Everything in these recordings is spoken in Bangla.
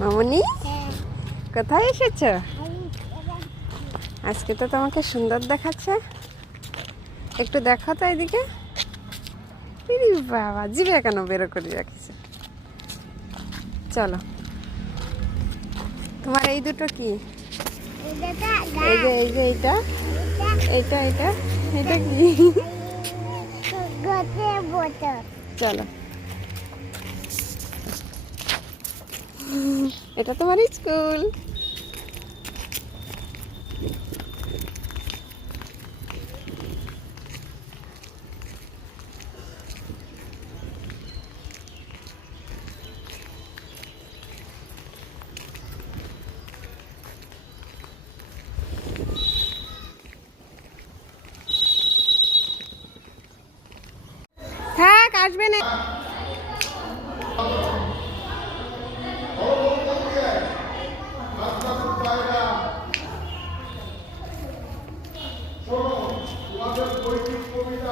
মামনি, কোথায় এসেছো? আজকে তো তোমাকে সুন্দর দেখাচ্ছে। একটু দেখো তো এদিকে। ইরে বাবা, জিভে কেন বেরো করে রাখিস? চলো, তোমার এই দুটো কি? এই যে এইটা এইটা এইটা এটা কি? চলো, এটা তোমার স্কুল। থাক, আসবে না।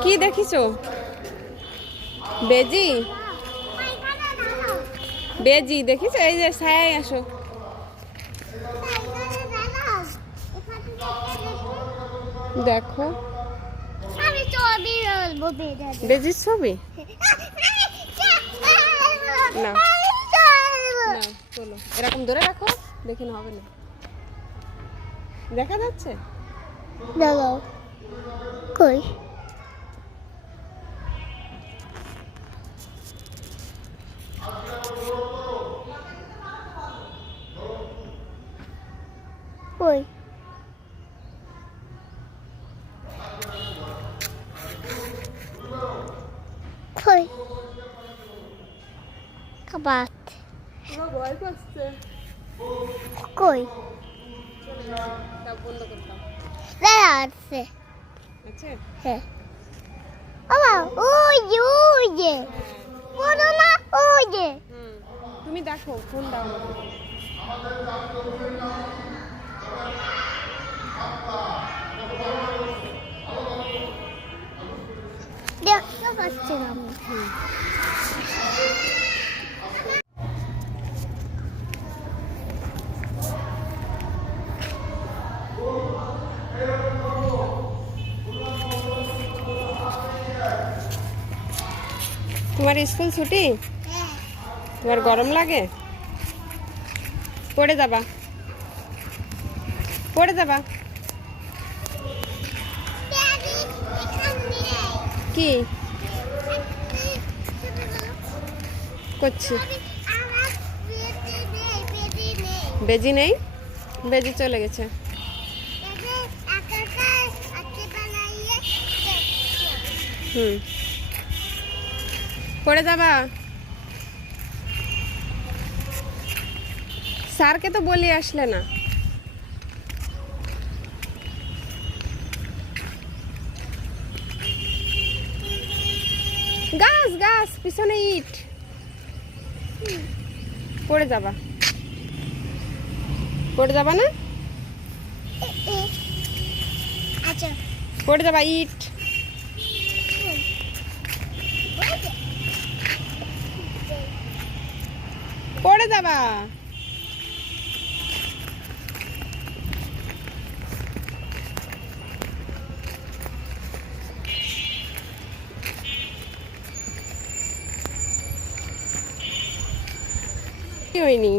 কি দেখিছো? বেজি বেজি দেখিছো? এই যে ছায় আসো। দেখো, বেজির ছবি না, চলো এরকম ধরে রাখো, দেখি না হবে না। দেখা যাচ্ছে? কই কই কই কাবাত ভয় করছে। কই বন্ধ করতাম। আছে আচ্ছা, হ্যাঁ বাবা ওই যে বলো না ওই যে তুমি দেখো, ফোন দাও দেখতে পাচ্ছি না আমি। তোমার স্কুল ছুটি? তোমার গরম লাগে? পড়ে যাবা, পড়ে যাবা। কি করছি? বেজি নেই, বেজি চলে গেছে। পড়ে যাবা। স্যারকে তো বলি, আসলে না। গাছ গাছ পিছনে ইট, পড়ে যাবা। পড়ে যাবা না? আচ্ছা পড়ে যাবা, ইট। পড়ে যাবা। কি হয়নি?